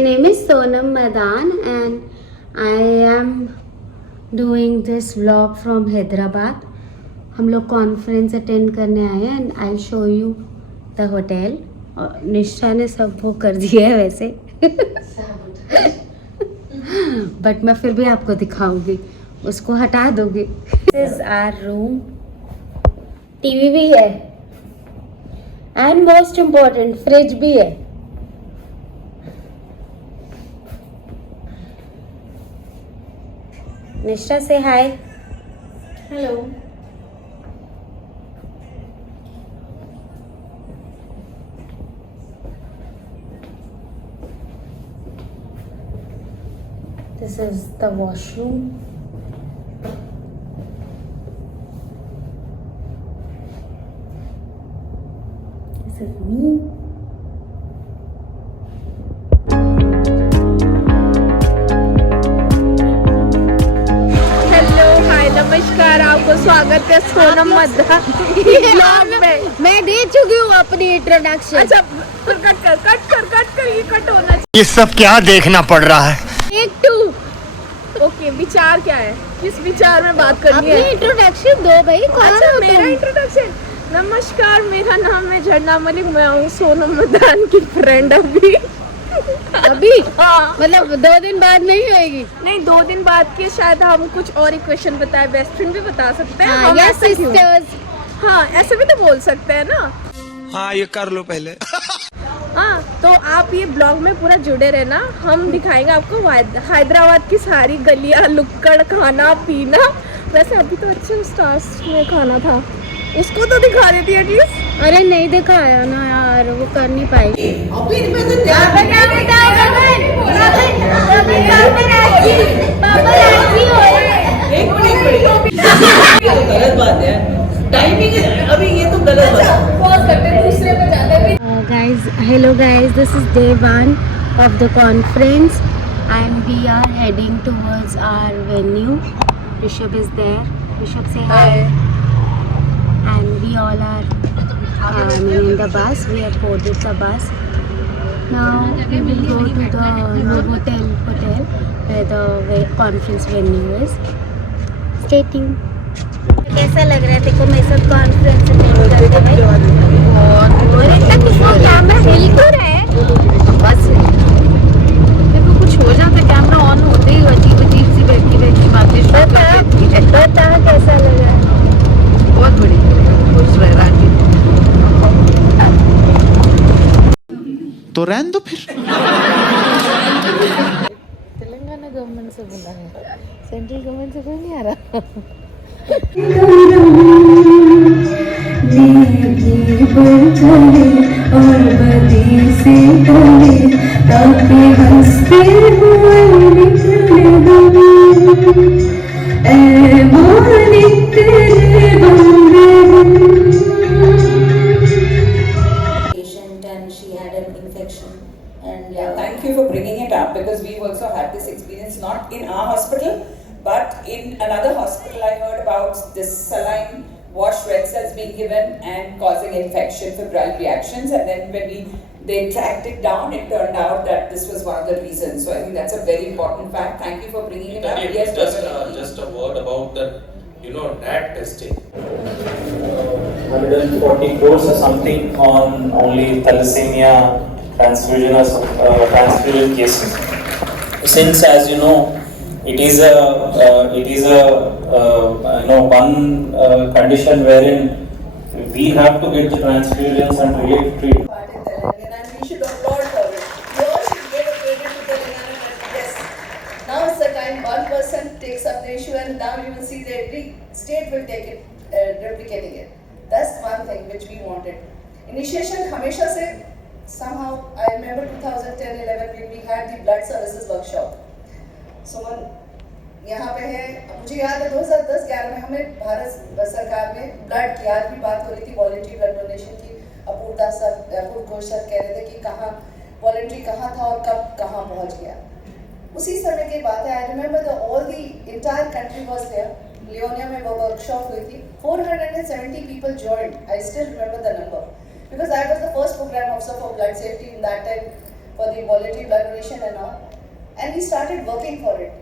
name is Sonam Madan and I am doing this vlog from Hyderabad. हम लोग conference attend करने आए हैं and I show you the hotel. और निष्ठा ने सब वो कर दिया है वैसे बट मैं फिर भी आपको दिखाऊंगी, उसको हटा दूंगी. This is our room. TV भी है एंड मोस्ट इम्पोर्टेंट फ्रिज भी है. निष्ठा से हाय. Hello. This is the washroom. This is me. नमस्कार, आपको स्वागत है सोनम मद्रा ब्लॉग में. मैं दे चुकी हूँ अपनी इंट्रोडक्शन. अच्छा, फिर कट कर ये कट होना चाहिए. ये सब क्या देखना पड़ रहा है. एक टू. ओके, विचार क्या है, किस विचार में बात करनी अपनी है? इंट्रोडक्शन दो भाई. अच्छा, मेरा इंट्रोडक्शन. नमस्कार, मेरा नाम है झरना मलिक. मैं हूँ सोनम मदान की फ्रेंड. अभी हाँ. मतलब 2 दिन बाद नहीं होएगी. नहीं, 2 दिन बाद के शायद हम कुछ और इक्वेशन बताए. बेस्ट फ्रेंड भी बता सकते हैं. हाँ, हम yes, ऐसे क्यों? sisters. हाँ, ऐसे भी तो बोल सकते हैं ना. हाँ, ये कर लो पहले. हाँ, तो आप ये ब्लॉग में पूरा जुड़े रहना. हम दिखाएंगे आपको हैदराबाद की सारी गलियां, लुक्कड़, खाना पीना. वैसे अभी तो अच्छे स्टार्स में खाना था, उसको तो दिखा देती है एटलीस्ट. अरे नहीं दिखाया ना यार, वो कर नहीं पाई. गलत बात है. टाइमिंग अभी ये तो गलत बात है. पॉज करते दूसरे पे जाते भी. Guys, hello guys, this is day 1 of the conference and we are heading towards our venue. Rishabh is there. Rishabh, say hi. And we all are in the bus. We have boarded the bus. Now we will go to the Novotel hotel where the conference venue is. Stay tuned. कैसा लग रहा है देखो मेरे साथ conference attend करते भाई? और इतना किसका कैमरा हिल क्यों रहा है? बस देखो, कुछ हो जाता, कैमरा ऑन होते ही अजीब सी बैठी बातें शूट करती है. बता कैसा लग रहा है? बहुत बढ़िया, खुश रह रहा है. तो रहने दो फिर. तेलंगाना गवर्नमेंट से बोला है, सेंट्रल गवर्नमेंट से कोई नहीं आ रहा. और बदी से बोले ताकि हंसते हुए निकले दम. ऐ मालिक तेरे बंदे. Patient and she had an infection. And thank you for bringing it up because we've also had this experience, not in our hospital, but in another hospital. I heard about this saline wash red cells being given and causing infection, febrile reactions, and then when they tracked it down, it turned out that this was one of the reasons. So I think that's a very important fact. Thank you for bringing it up. Yes, just a word about that, NAT testing. 140 crores or something on only thalassemia transfusion cases. Since, as you know, it is a one condition wherein we have to get the transfusions and treat. Part in Telangana, and we should applaud for it. We all should give a credit to Telangana that yes, now is the time one person takes up the issue and now you will see that every state will take it, replicating it. That's one thing which we wanted. Initiation हमेशा से somehow I remember 2010-11 when we had the blood services workshop. सुमन यहाँ पे है, मुझे याद है 2010-11 में हमें भारत सरकार में ब्लड की आज भी बात हो रही थी, वॉलंटरी ब्लड डोनेशन की. अपूर्व घोष सर कह रहे थे कि कहाँ वॉलंटरी कहाँ था और कब कहाँ पहुँच गया. उसी समय की बात है. I remember all the entire country was there. Leonia में वो वर्कशॉप हुई थी. 470 people joined. I still remember the number because that was the first program officer for blood safety in that time. for the voluntary blood donation and all. And we started working for it.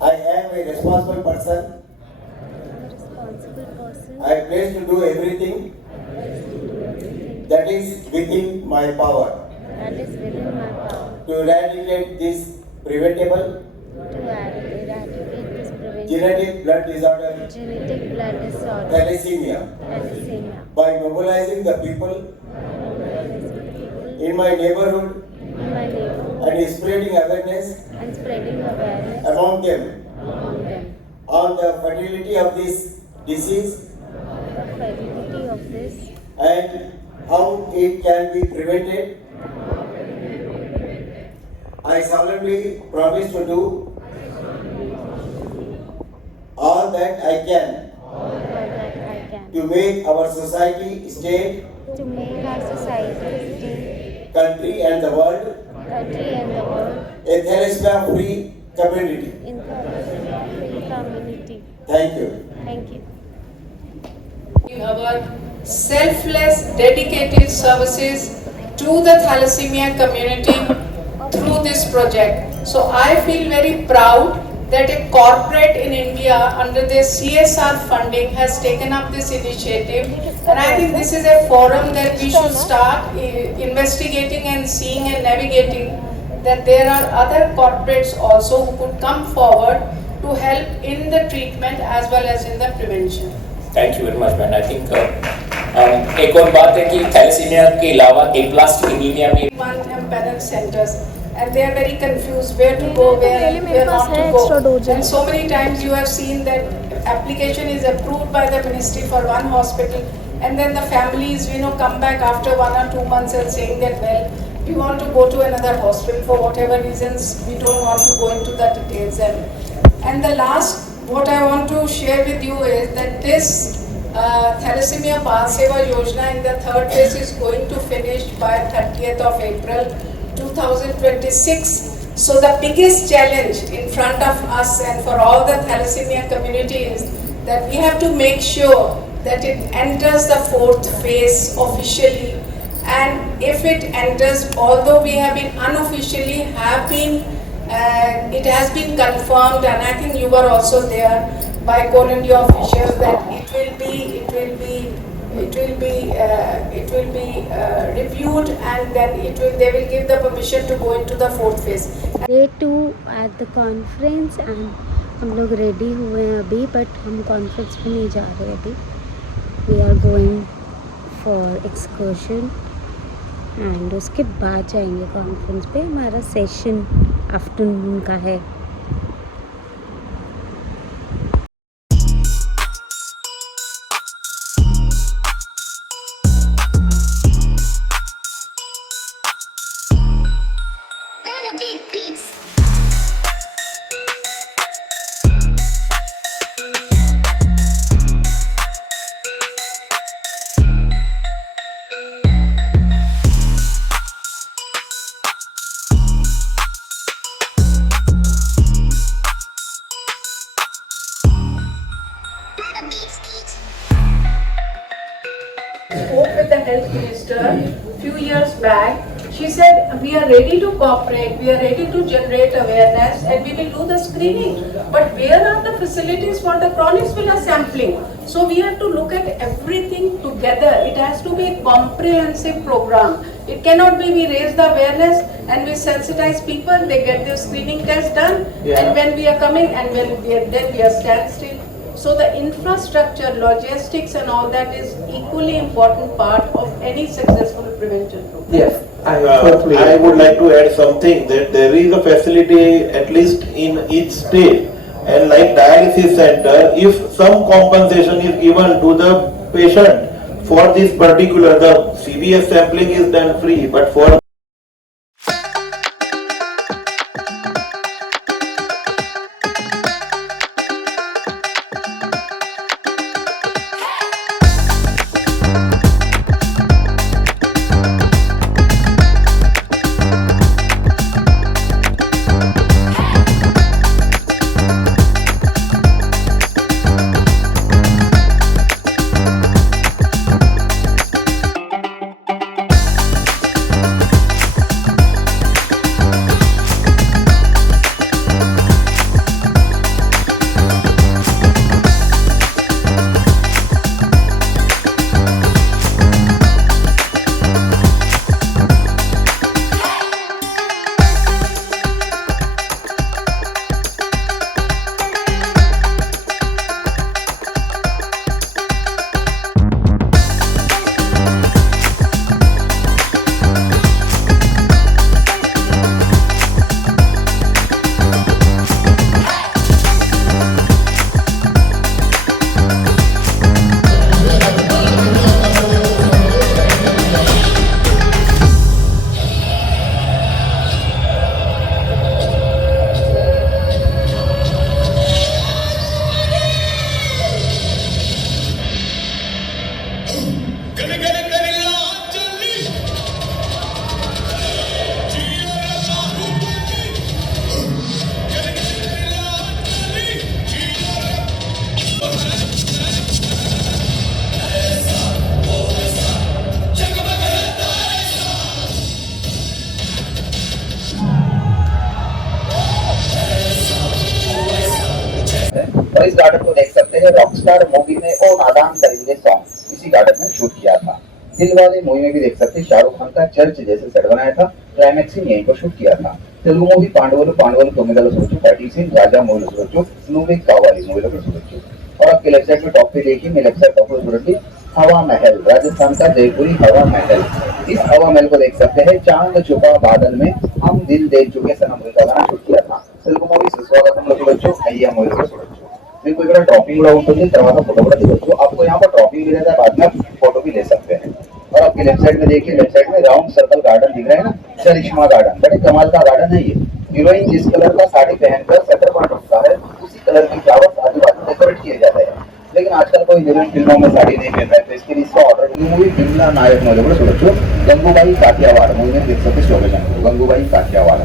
I am a responsible person. I pledge to do everything that is within my power to eradicate this preventable genetic blood disorder thalassemia by mobilizing the people in my neighborhood and spreading awareness among them on the fertility of this disease and how it can be prevented. I solemnly promise to do all that I can to make our society, state, country and the world a thalassemia-free community. Thank you. Our selfless, dedicated services to the thalassemia community through this project. So I feel very proud that a corporate in India under the CSR funding has taken up this initiative, and I think this is a forum that we should start investigating and seeing and navigating, that there are other corporates also who could come forward to help in the treatment as well as in the prevention. Thank you very much man. I think एक और बात है कि thalassaemia के अलावा aplastic anaemia में one empaneled centers, and they are very confused where to go, where not to go. And so many times you have seen that application is approved by the ministry for one hospital, and then the families come back after 1 or 2 months and saying that, well, we want to go to another hospital for whatever reasons. We don't want to go into the details. And the last, what I want to share with you is that this Thalassemia Bal Seva Yojana in the third phase is going to finish by 30th of April 2026. So the biggest challenge in front of us and for all the thalassemia community is that we have to make sure that it enters the fourth phase officially. And if it enters, although we have been unofficially it has been confirmed, and I think you were also there by Coal India officials, that it will be reviewed, and then they will give the permission to go into the fourth phase. Day 2 at the conference, and हम लोग ready हुए हैं अभी, but हम conference में नहीं जा रहे अभी. We are going for excursion and उसके बाद जाएंगे कॉन्फ्रेंस पे. हमारा सेशन आफ्टरनून का है. Spoke with the health minister few years back. She said we are ready to cooperate, we are ready to generate awareness, and we will do the screening. But where are the facilities for the chronic spinal sampling? So we have to look at everything together. It has to be a comprehensive program. It cannot be we raise the awareness and we sensitize people, they get their screening test done, and when we are coming and then we are standstill. So the infrastructure, logistics and all that is equally important part of any successful prevention program. Yes, I would like to add something, that there is a facility at least in each state, and like dialysis center, if some compensation is given to the patient for this particular, the CVS sampling is done free, but for superstar movie में ओ नादान करेंगे song इसी garden में shoot किया था। Dilwale movie में भी देख सकते हैं शाहरुख खान का चर्च जैसे सेट बनाया था, क्लाइमैक्सिंग यहीं पर शूट किया था। తెలుగు మూవీ పాండవులు తొమ్మిదల చూడొచ్చు, ఫైటింగ్ सीन राजा మూవీలో చూడొచ్చు, నువ్వే కావాలి మూవీలో కూడా చూడొచ్చు। और आपके लेफ्ट साइड में टॉप पे देखिए, मैं लेफ्ट साइड टॉप पे చూడండి हवा महल, राजस्थान का जयपुरी हवा महल। इस हवा महल को देख सकते हैं। चांद छुपा बादल में हम दिल दे चुके सनम का गाना शूट किया था। తెలుగు మూవీ సుస్వాగతంలో చూడొచ్చు, అయ్యా మూవీలో చూడొచ్చు। మీకు ఇక్కడ ड्रॉपिंग కూడా ఉంటుంది, తర్వాత फोटो కూడా దిగొచ్చు। आपको यहाँ पर ड्रॉपिंग भी रहता है, बाद में फोटो भी ले सकते हैं। और आपके लेफ्ट साइड में देखिए, लेफ्ट साइड में राउंड सर्कल गार्डन दिख रहा है ना, चरिश्मा गार्डन। बड़े कमाल का गार्डन है ये। हीरोइन जिस कलर का साड़ी पहनकर सेटर पर रखता है, उसी कलर की फ्लावर्स आजू बाजू डेकोरेट किए जाते हैं। लेकिन आजकल कोई हीरोइन फिल्मों में साड़ी नहीं पहन रहा है, तो इसके लिए इसका order movie Bheemla Nayak movie को सोचो। गंगूबाई काठियावाड़ मूवी में देख सकते location, Gangubai Kathiawadi.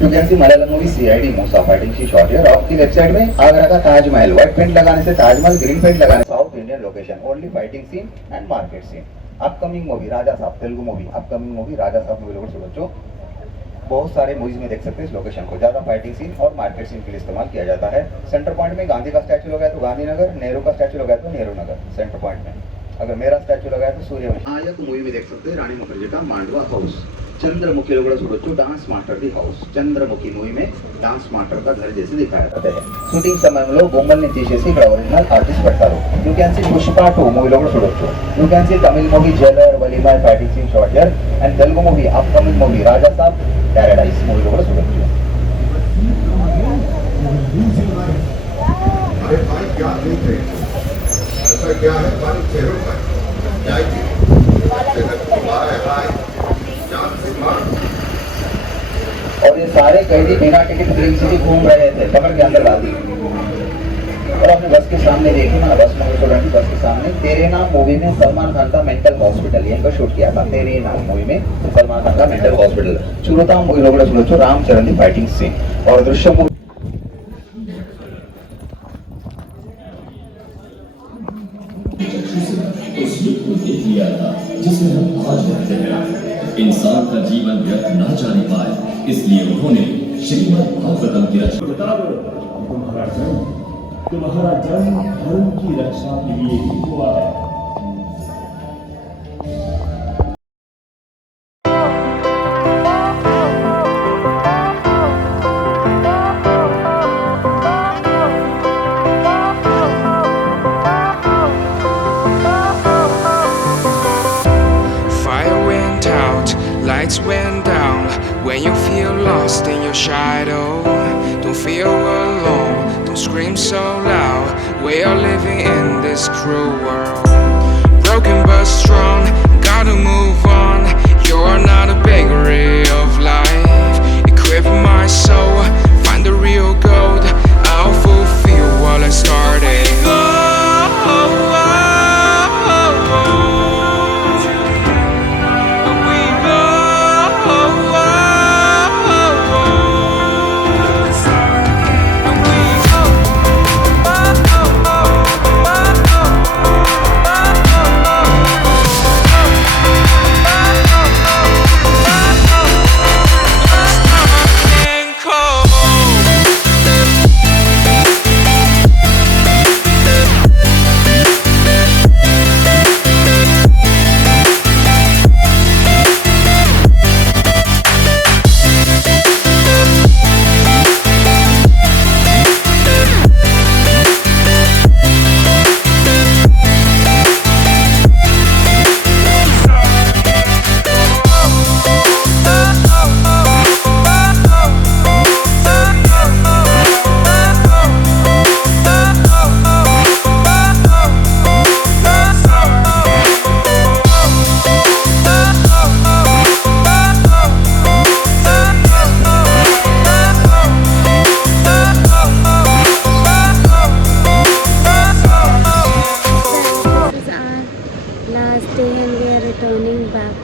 You can see Malayalam movie CID Moosa fighting की शॉट है। और की लेफ्ट साइड में आगरा का ताजमहल, व्हाइट पेंट लगाने से ताजमहल, ग्रीन पेंट लगाने से south Indian location, only fighting scene and market scene. Upcoming movie Raja Saab, Telugu movie upcoming movie Raja Saab movie को सोचो। बहुत सारे मूवीज में देख सकते हैं इस लोकेशन को। ज्यादा फाइटिंग सीन और मार्केट सीन के लिए इस्तेमाल किया जाता है। सेंटर पॉइंट में गांधी का स्टैचू लगाया तो गांधीनगर, नेहरू का स्टैचू लगाया तो नेहरू नगर सेंटर पॉइंट में। अगर मेरा स्टैचू लगाया तो सूर्यवंशी। नायक मूवी में देख सकते हैं रानी मुखर्जी का मांडवा हाउस। चंद्रमुखी लोग सोचो dance master the house. Chandramukhi movie में डांस मास्टर का घर जैसे दिखाया जाता है। షూటింగ్ సమయంలో బొమ్మల్ని తీసేసి ఇక్కడ ఒరిజినల్ ఆర్టిస్ట్ పెడతారు। యూ క్యాన్ సీ పుష్ప 2 మూవీలో కూడా చూడొచ్చు। You can see Tamil movie Jailer, Valimai fighting scene shot here and Telugu movie upcoming movie Raja Saab Paradise movie को చూడొచ్చు। अरे भाई क्या नहीं थे, ऐसा क्या है हमारे चेहरों पर, क्या है और ये सारे कैदी बिना टिकट फिल्म सिटी घूम रहे थे, पकड़ के अंदर डाल दी। और अपने बस के सामने देखिए, मैंने बस मूवी स्टूडेंट बस के सामने तेरे नाम मूवी में सलमान खान का मेंटल हॉस्पिटल यहीं पर शूट किया था। तेरे नाम मूवी में सलमान खान का मेंटल हॉस्पिटल। चुरुता मूवी लोग చూడొచ్చు, రామచరణ్ ది फाइटिंग सीन। और दृश्यम मूवी उस युग को देख लिया था जिसमें हम आज रहते हैं। इंसान का जीवन व्यर्थ ना जाने पाए, इसलिए उन्होंने श्रीमद् भागवतम की रचना। तुम्हारा जन्म धर्म की रक्षा के लिए ही हुआ है। Fire went out, lights went down. When you feel lost in your shadow, don't feel alone, don't scream so loud. We are living in this cruel world. Broken but strong, gotta move on. You're not a bakery of life. Equip my soul, find the real gold. I'll fulfill what I started.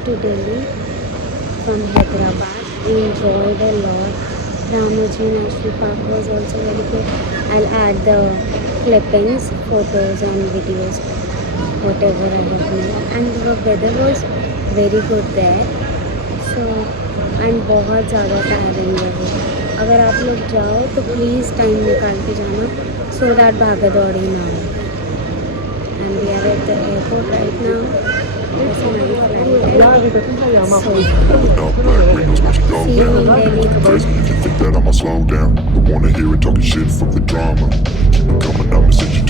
to Delhi from Hyderabad. We enjoyed a lot. Ramoji National Park was also very good. I'll add the clippings, photos and videos, whatever I have made. And the weather was very good there. So, and बहुत ज़्यादा tiring है वो. अगर आप लोग जाओ तो please time निकाल के जाना so that भागा दौड़ी ना हो. See you in Delhi. Crazy if you think that I'ma slow down. Don't wanna hear it talking shit from the drama. Keep it coming, I'ma send you